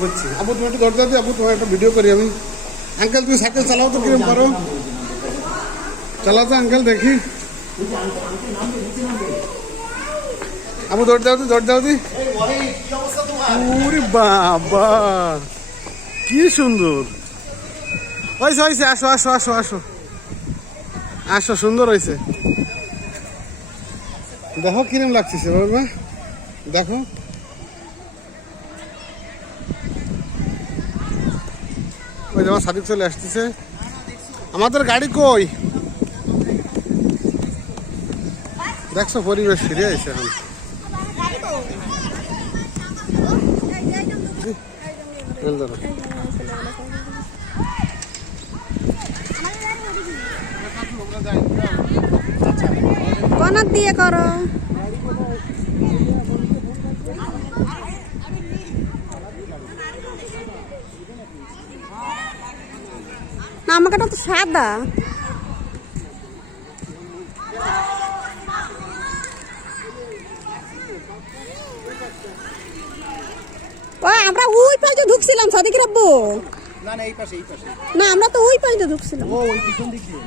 বুঝছি। আপু তুমি একটু দরজা দিয়ে, আপু তোমার একটা ভিডিও করি আমি। আঙ্কেল তুমি সাইকেল চালাও তো, কিরম পারো চালাও তো আঙ্কেল, দেখি। আপু দৌড় দাও দি, দৌড় দাও দি। ওরে বাবা কি সুন্দর হয়েছে, হয়েছে। আসো আসো আসো আসো আসো, সুন্দর হয়েছে। দেখো কিরম লাগতেছে বাবা, দেখো। ওই যেমন সাদিক চলে আসতেছে। আমাদের গাড়ি কই দেখছো, পরিবেশ ফিরে আইছে এখন। কনক দিয়ে করো। না আমাকে তো সাদা। ও আমরা ওই পাশে ঢুকছিলাম সাদিক রাব্বু। না না এই পাশে, এই পাশে। না আমরা তো ওই পাশে ঢুকছিলাম। ও ওই পিছন দিক দিয়ে।